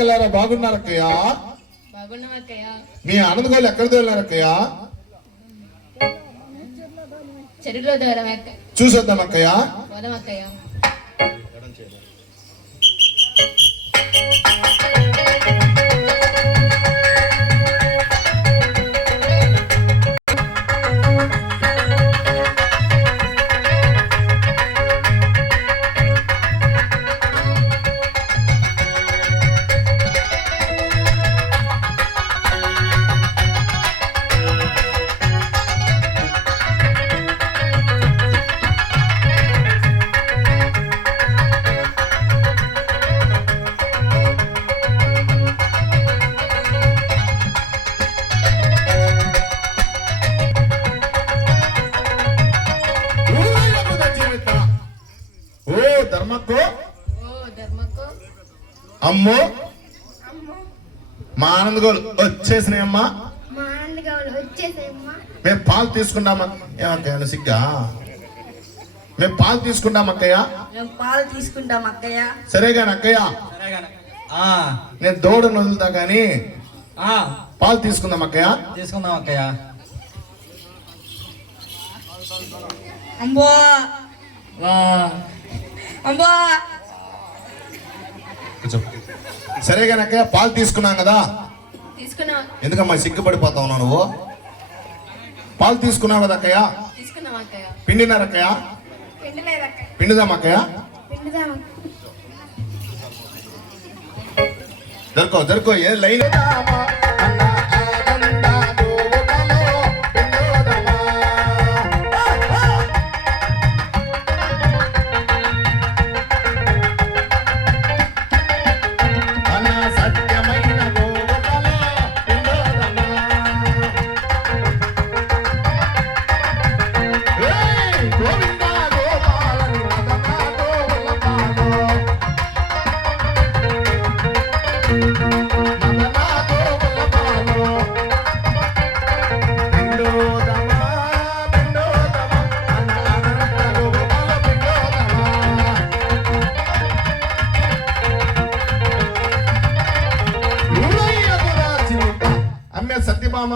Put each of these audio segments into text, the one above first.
వెళ్ళారా? బాగున్నారక్కయ్య? మీ ఆనందగోళ్ళు ఎక్కడ వెళ్ళారక్కయ్య? చూసొద్దాం అక్కయ్య. అమ్మో మా ఆనందగోలు వచ్చేసినాయమ్మా. మేము పాలు తీసుకుంటామా? ఏమక్కయ్య సిగ్గా? మేము పాలు తీసుకుంటాం అక్కయ్య. సరే గాని అక్కయ్య, నేను దూడను వదులుతా గాని పాలు తీసుకుందాం అక్కయ్య. తీసుకుందాం అక్కయ్య. అంబో అంబో. సరే గాని అక్కయ్య, పాలు తీసుకున్నాం కదా. ఎందుకమ్మా సిగ్గుపడిపోతా ఉన్నావు నువ్వు? పాలు తీసుకున్నావు కదా అక్కయ్య? పిండినారు అక్కయ్య? పిండిదాం అక్కయ్య. జరుకో ఏ లైన్. సత్యభామ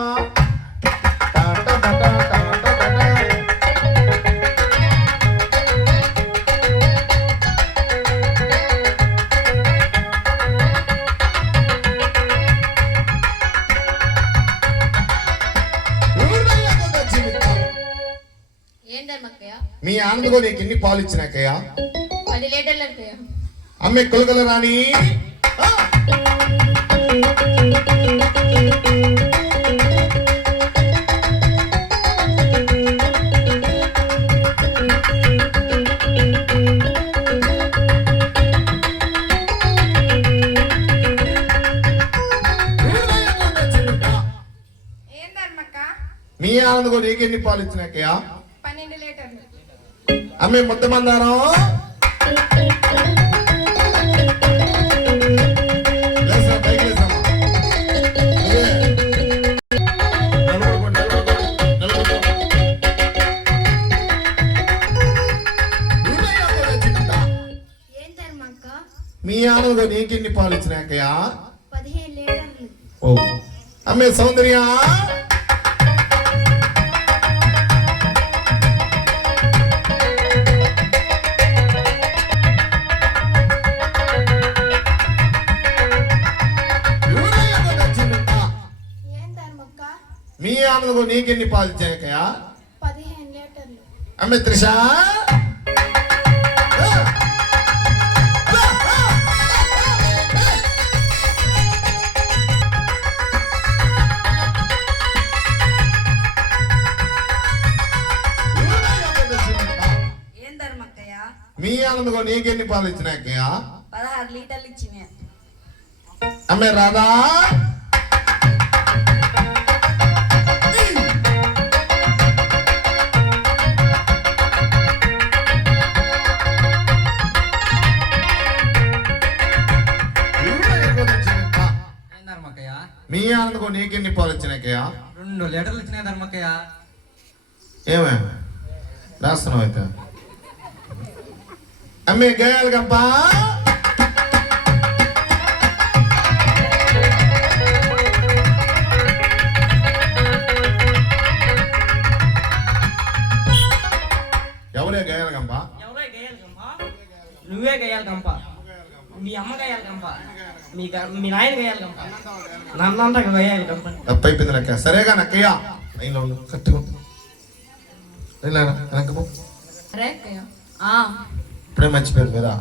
మీ ఆనందగో నీకు ఎన్ని పాలు ఇచ్చినాకయ్య? 10 లీటర్లు అక్కయ్య. అమ్మే కొలగల రాని మీ ఆనందగో నీకు ఎన్ని పాలు ఇచ్చినాకయ్య? 12 లీటర్లు. అమ్మే మొత్తం మందారం మీ ఆనందగో నీకు ఎన్ని పాలు ఇచ్చినాకయ్య? 15 లీటర్లు. ఓ అమ్మే సౌందర్య మీ ఆనందగో నీకెన్ని పాలు ఇచ్చాకయ్య? 15 లీటర్లు. అమ్మే త్రిష మీ ఆనందగో నీకెన్ని పాలు ఇచ్చినాకయ్య? 16 లీటర్లు ఇచ్చినాయి. అమ్మే రాధా మీ ఆనందగో నీకెన్ని పాలు వచ్చినాకయ్య? 2 లీటర్లు వచ్చినాయి ధర్మక్కయ్య. ఏమే రాస్తున్నావు అయితే? అమ్మే గేయాలి గంప గంప ఎవరే గేయాలి కంప? నువ్వే గేయాలి కంప. మీ అమ్మ గేయాలి కంప. మీ నాయన గేయాలి కంప. నన్నంతా గేయాలి కంప. తప్పైపోయింది లెక్క. సరేగా నక్కయ్య అయినా ఉండు కరెక్ట్గా వెనకపో. అరే అక్కయ్య. ఇప్పుడే మర్చిపోయారు కదా.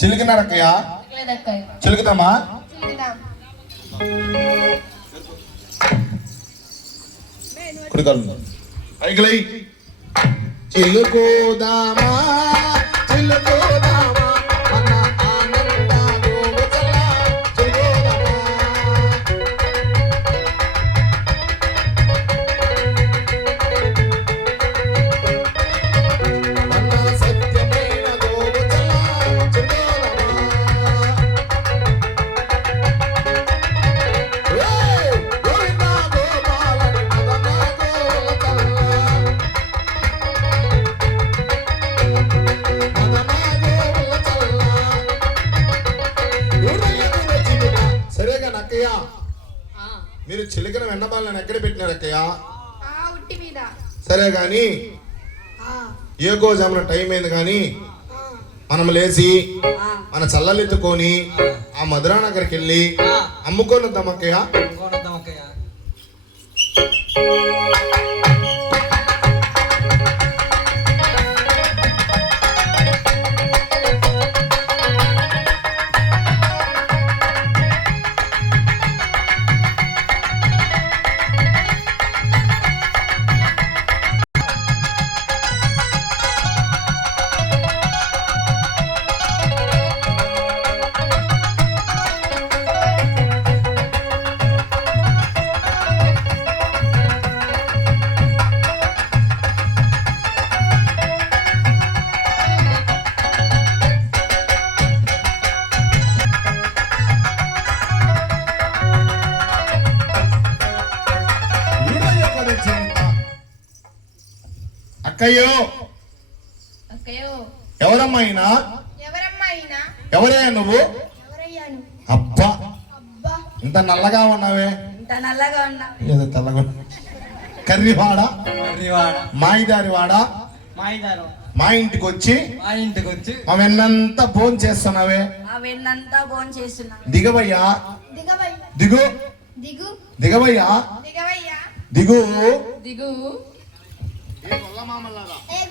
చిలికినారు అక్కయ్య. చిలుకుతామా? కుడికాలు పైకిలై. చిలుకోదామా చిలుకోదామా మన ఆనందాలు వచలా చిలుకోదామా. మన సత్యమైన గోవచలా చిలుకోదామా. ఏయ్ గోవిందా గోపాలని మదనా గోవచలా. సరేగా నక్కయ్య, మీరు చిలికిన వెన్నబాలను ఎక్కడ పెట్టినారు అక్కయ్య? ఉట్టి మీద. సరే గాని ఏకో జామున టైం అయింది కానీ మనం లేచి మన చల్లలెత్తుకొని ఆ మధురా నగర్కి వెళ్ళి అమ్ముకొని వద్దాం అక్కయ్య. కొనొద్దాం అక్కయ్య. అక్కయ్యో అక్కయ్యో. ఎవరమ్మా అయినా? ఎవరమ్మా అయినా? ఎవరయ్యా నువ్వు? ఎవరయ్యాను? అబ్బా అబ్బా ఇంత నల్లగా ఉన్నావే. ఇంత నల్లగా ఉన్నా. ఏదో తెల్లగా కర్రీవాడ కర్రీవాడ, మాయిదారివాడ మాయిదారు మా ఇంటికి వచ్చి మా ఇంటికి వచ్చి మా వెన్నంతా భోజనం చేస్తున్నావే. ఆ వెన్నంతా భోజనం చేస్తున్నా. దిగవయ్యా దిగవయ్యా. దిగు దిగు. దిగవయ్యా దిగవయ్యా. దిగు. దిగు. ఏ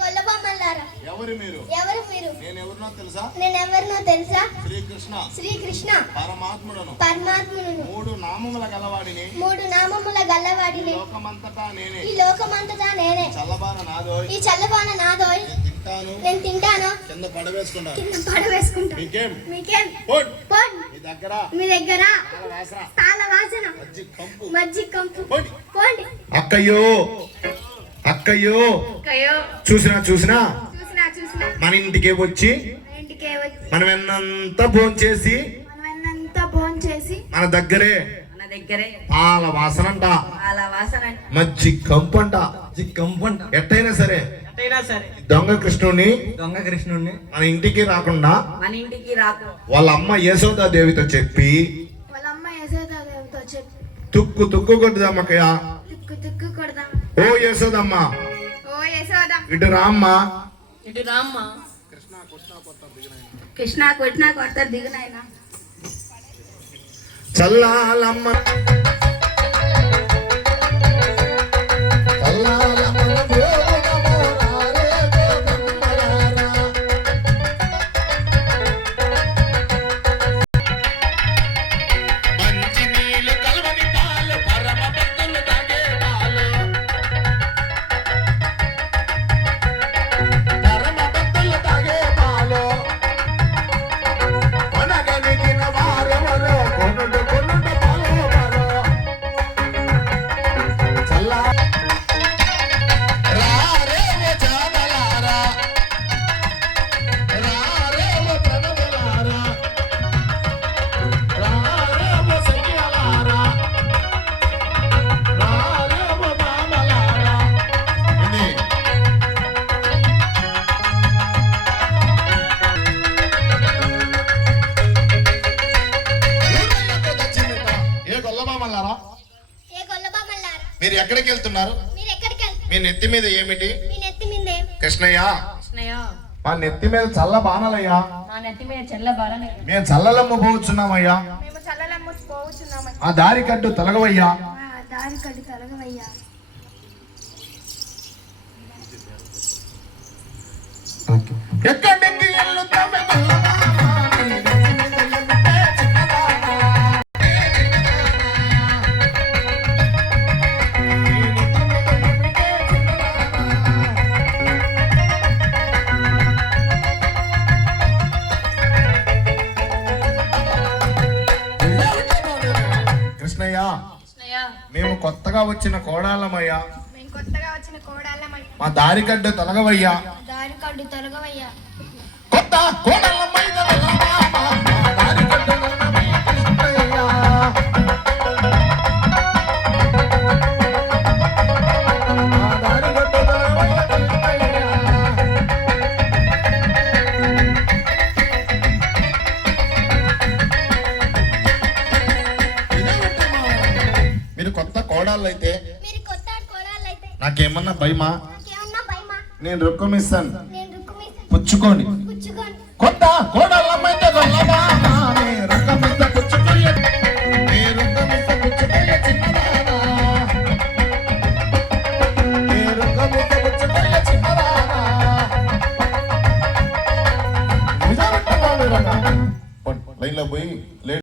గొల్లబొమ్మలారా, ఎవరు మీరు? ఎవరు మీరు? నేను ఎవరినో తెలుసా? నేనెవరినో తెలుసా? శ్రీకృష్ణ శ్రీకృష్ణ పరమాత్ముడను పరమాత్ముడును, మూడు నామముల గలవాడిని, మూడు నామముల గల్లవాడిని, లోకమంతటా నేనే, ఈ లోకమంతటా నేనే. చల్లబాన నాదోయ్, ఈ చల్లబాన నాదోయ్, తింటాను నేను తింటాను, కింద పడవేసుకున్నాను. కింద పడవేసుకుంటా. మీకేం మీకేం? పోడ్. పోన్. మీ దగ్గర మీ దగ్గర వాసన తాళ వాసన, మజ్జి కంపు. మజ్జిగ కంపు. పోండి. పోండి. అక్కయ్యో అక్కయ్యో అక్కయ్యో. చూసినా చూసినా. మన ఇంటికే వచ్చి ఇంటికే వచ్చి మనం ఎన్నంతా భోజనం చేసి మనమంతా భోజనం చేసి మన దగ్గరే మన దగ్గరే పాల వాసనంట, అలా వాసన. మజ్జి కంపంట. కంపంట. ఎట్టయినా సరే ఎట్టయినా సరే దొంగ కృష్ణుని దొంగ కృష్ణుడిని మన ఇంటికి రాకుండా మన ఇంటికి రాకు. వాళ్ళ అమ్మ యశోదాదేవితో చెప్పి వాళ్ళ అమ్మ యశోదాదేవితో చెప్పి తుక్కు తుక్కు కొట్టుదమ్మకయ్య. తుక్కు తుక్కు కొడదాం. ఓ యశోదమ్మ ఓ యశోదా. ఇటు రామ్మా. ఇటు రామ్మా. కృష్ణ కొట్టినా కొడతారు దిగునాయన. చల్లాలమ్మ చల్లాలమ్మ దేవుడమో రారే గోదమ్మలారా. మంచి నీళ్ళు కలవని పాలు పరమ భక్తులు తాగే పాలు, పరమ భక్తులు తాగే పాలు, కొనగలిగిన వారెవరో కొనుడు కొనుడు పాలు పాలు. చల్లా రారేవో చామలారా, రారేవో ప్రణములారా, రారేవో సయ్యలారా, రారేవో మామలారా. ఇది ఏ గొల్లమామల్లారా, ఏ గొల్లబొమ్మలారా, మీరు ఎక్కడికి వెళ్తున్నారు? మీరు ఎక్కడికి వెళ్తారు? మీ నెత్తి మీద ఏమిటి? మీ నెత్తి మీద కృష్ణయ్య కృష్ణయ్య మా నెత్తి మీద చల్ల బాణాలయ్యా, మా నెత్తి మీద చెల్ల బాలనే మేము చల్లలమ్మ పోవచ్చున్నామయ్యా, మేము చల్లలమ్మ పోవచ్చున్నామని ఆ దారి కట్టు తొలగవయ్యా. దారి కడి తొలగవయ్యా. ఎక్కడికి వెళ్తామే కృష్ణయ్య కృష్ణయ్య మేము కొత్తగా వచ్చిన కోడాలమయ్యా, మేము కొత్తగా వచ్చిన కోడాలమని మా దారి కట్టు తొలగవయ్యా. దారి కడి తొలగవయ్యా. కొత్త కోడలమ్మైద వెళ్ళవా, మా దారి కట్టు తొలగవయ్యా కృష్ణయ్య. మా దారి కట్టు తొలగవయ్యా కృష్ణయ్య. మీరు కొత్త కోడాళ్ళు అయితే మీరు కొత్త కోడాలైతే నాకేమన్నా భయమా? నాకేమన్నా భయమా? నేను రుక్కమిస్తాను, నేను రుక్కుమీసి పుచ్చుకోండి. పుచ్చుకొని కొత్త కోడలమ్మైతే వెళ్ళవా, నీ రుక్కమిస్త పుచ్చుకోయ్య, నీ రుక్కమిస్త పుచ్చుకోయ్య చిన్నదానా, నీ రుక్కమిస్త పుచ్చుకోయ్య చిన్నదానా. నిజానికి లైన్లో పోయి